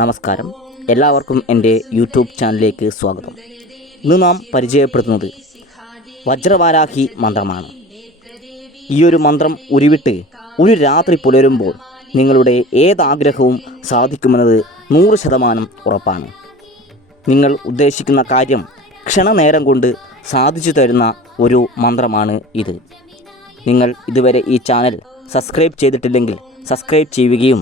നമസ്കാരം, എല്ലാവർക്കും എൻ്റെ യൂട്യൂബ് ചാനലിലേക്ക് സ്വാഗതം. ഇന്ന് നാം പരിചയപ്പെടുത്തുന്നത് വജ്രവാരാഹി മന്ത്രമാണ്. ഈ ഒരു മന്ത്രം ഉരുവിട്ട് ഒരു രാത്രി പുലരുമ്പോൾ നിങ്ങളുടെ ഏതാഗ്രഹവും സാധിക്കുമെന്നത് 100% ഉറപ്പാണ്. നിങ്ങൾ ഉദ്ദേശിക്കുന്ന കാര്യം ക്ഷണനേരം കൊണ്ട് സാധിച്ചു തരുന്ന ഒരു മന്ത്രമാണ് ഇത്. നിങ്ങൾ ഇതുവരെ ഈ ചാനൽ സബ്സ്ക്രൈബ് ചെയ്തിട്ടില്ലെങ്കിൽ സബ്സ്ക്രൈബ് ചെയ്യുകയും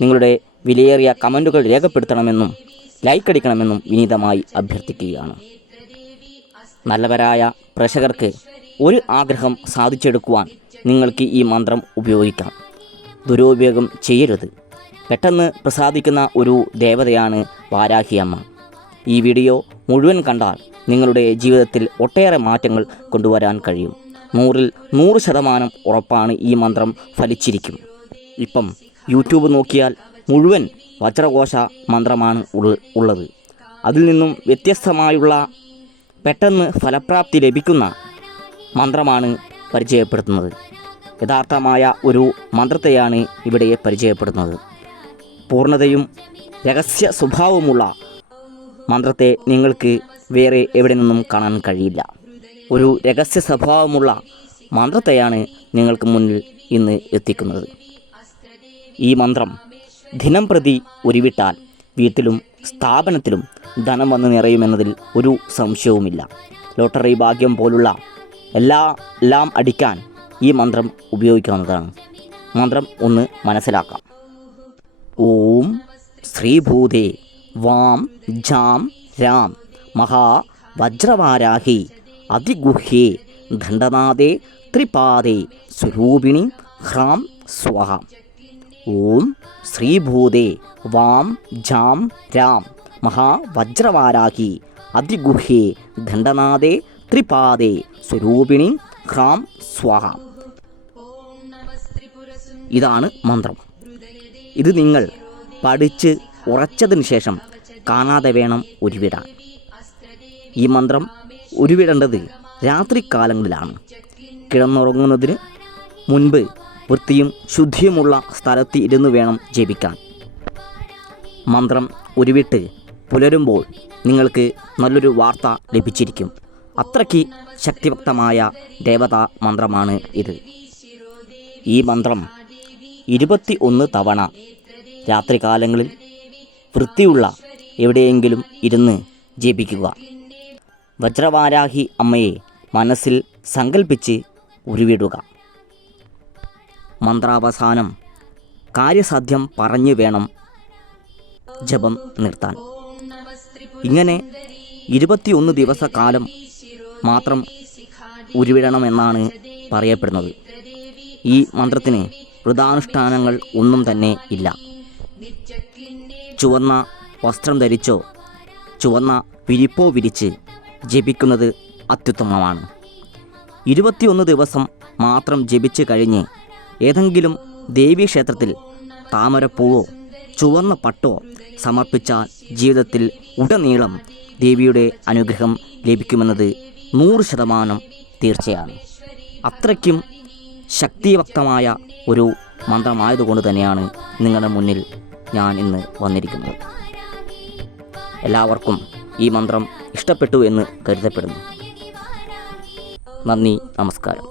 നിങ്ങളുടെ വിലയേറിയ കമൻറ്റുകൾ രേഖപ്പെടുത്തണമെന്നും ലൈക്ക് അടിക്കണമെന്നും വിനീതമായി അഭ്യർത്ഥിക്കുകയാണ്. നല്ലവരായ പ്രേക്ഷകർക്ക് ഒരു ആഗ്രഹം സാധിച്ചെടുക്കുവാൻ നിങ്ങൾക്ക് ഈ മന്ത്രം ഉപയോഗിക്കാം. ദുരുപയോഗം ചെയ്യരുത്. പെട്ടെന്ന് പ്രസാദിക്കുന്ന ഒരു ദേവതയാണ് വാരാഹി അമ്മ. ഈ വീഡിയോ മുഴുവൻ കണ്ടാൽ നിങ്ങളുടെ ജീവിതത്തിൽ ഒട്ടേറെ മാറ്റങ്ങൾ കൊണ്ടുവരാൻ കഴിയും. 100% ഉറപ്പാണ് ഈ മന്ത്രം ഫലിച്ചിരിക്കും. ഇപ്പം യൂട്യൂബ് നോക്കിയാൽ മുഴുവൻ വജ്രഘോഷ മന്ത്രമാണ് ഉള്ളത്. അതിൽ നിന്നും വ്യത്യസ്തമായുള്ള പെട്ടെന്ന് ഫലപ്രാപ്തി ലഭിക്കുന്ന മന്ത്രമാണ് പരിചയപ്പെടുത്തുന്നത്. യഥാർത്ഥമായ ഒരു മന്ത്രത്തെയാണ് ഇവിടെ പരിചയപ്പെടുത്തുന്നത്. പൂർണ്ണതയും രഹസ്യ സ്വഭാവമുള്ള മന്ത്രത്തെ നിങ്ങൾക്ക് വേറെ എവിടെ നിന്നും കാണാൻ കഴിയില്ല. ഒരു രഹസ്യ സ്വഭാവമുള്ള മന്ത്രത്തെയാണ് നിങ്ങൾക്ക് മുന്നിൽ ഇന്ന് എത്തിക്കുന്നത്. ഈ മന്ത്രം ദിനം പ്രതി ഉരുവിട്ടാൽ വീട്ടിലും സ്ഥാപനത്തിലും ധനം വന്ന് നിറയുമെന്നതിൽ ഒരു സംശയവുമില്ല. ലോട്ടറി ഭാഗ്യം പോലുള്ള എല്ലാം അടിക്കാൻ ഈ മന്ത്രം ഉപയോഗിക്കാവുന്നതാണ്. മന്ത്രം ഒന്ന് മനസ്സിലാക്കാം. ഓം ശ്രീഭൂതേ വാം ജാം രാം മഹാ വജ്രവാരാഹി അതിഗുഹ്യേ ദണ്ഡനാദേ ത്രിപാദേ സ്വരൂപിണി ഹ്രാം സ്വഹ. ഓം ശ്രീഭൂതേ വാം ജാം രാം മഹാ വജ്രവാരാഹി അതിഗുഹ്യേ ദണ്ഡനാദേ ത്രിപാദേ സ്വരൂപിണി ഹ്രാം സ്വഹ. ഇതാണ് മന്ത്രം. ഇത് നിങ്ങൾ പഠിച്ച് ഉറച്ചതിന് ശേഷം കാണാതെ വേണം ഉരുവിടാൻ. ഈ മന്ത്രം ഉരുവിടേണ്ടത് രാത്രികാലങ്ങളിലാണ്. കിടന്നുറങ്ങുന്നതിന് മുൻപ് വൃത്തിയും ശുദ്ധിയുമുള്ള സ്ഥലത്ത് ഇരുന്ന് വേണം ജപിക്കാൻ. മന്ത്രം ഉരുവിട്ട് പുലരുമ്പോൾ നിങ്ങൾക്ക് നല്ലൊരു വാർത്ത ലഭിച്ചിരിക്കും. അത്രയ്ക്ക് ശക്തിവക്തമായ ദേവതാ മന്ത്രമാണ് ഇത്. ഈ മന്ത്രം 21 തവണ രാത്രികാലങ്ങളിൽ വൃത്തിയുള്ള എവിടെയെങ്കിലും ഇരുന്ന് ജപിക്കുക. വജ്രവാരാഹി അമ്മയെ മനസ്സിൽ സങ്കൽപ്പിച്ച് ഉരുവിടുക. മന്ത്രാവസാനം കാര്യസാധ്യം പറഞ്ഞു വേണം ജപം നിർത്താൻ. ഇങ്ങനെ 21 ദിവസക്കാലം മാത്രം ഉരുവിടണമെന്നാണ് പറയപ്പെടുന്നത്. ഈ മന്ത്രത്തിന് വ്രതാനുഷ്ഠാനങ്ങൾ ഒന്നും തന്നെ ഇല്ല. ചുവന്ന വസ്ത്രം ധരിച്ചോ ചുവന്ന വിരിപ്പോ വിരിച്ച് ജപിക്കുന്നത് അത്യുത്തമമാണ്. 21 ദിവസം മാത്രം ജപിച്ച് കഴിഞ്ഞ് ഏതെങ്കിലും ദേവീക്ഷേത്രത്തിൽ താമരപ്പൂവോ ചുവന്ന പട്ടോ സമർപ്പിച്ചാൽ ജീവിതത്തിൽ ഉടനീളം ദേവിയുടെ അനുഗ്രഹം ലഭിക്കുമെന്നത് 100% തീർച്ചയാണ്. അത്രയ്ക്കും ശക്തിവക്തമായ ഒരു മന്ത്രമായതുകൊണ്ട് തന്നെയാണ് നിങ്ങളുടെ മുന്നിൽ ഞാൻ ഇന്ന് വന്നിരിക്കുന്നത്. എല്ലാവർക്കും ഈ മന്ത്രം ഇഷ്ടപ്പെട്ടു എന്ന് കരുതപ്പെടുന്നു. നന്ദി, നമസ്കാരം.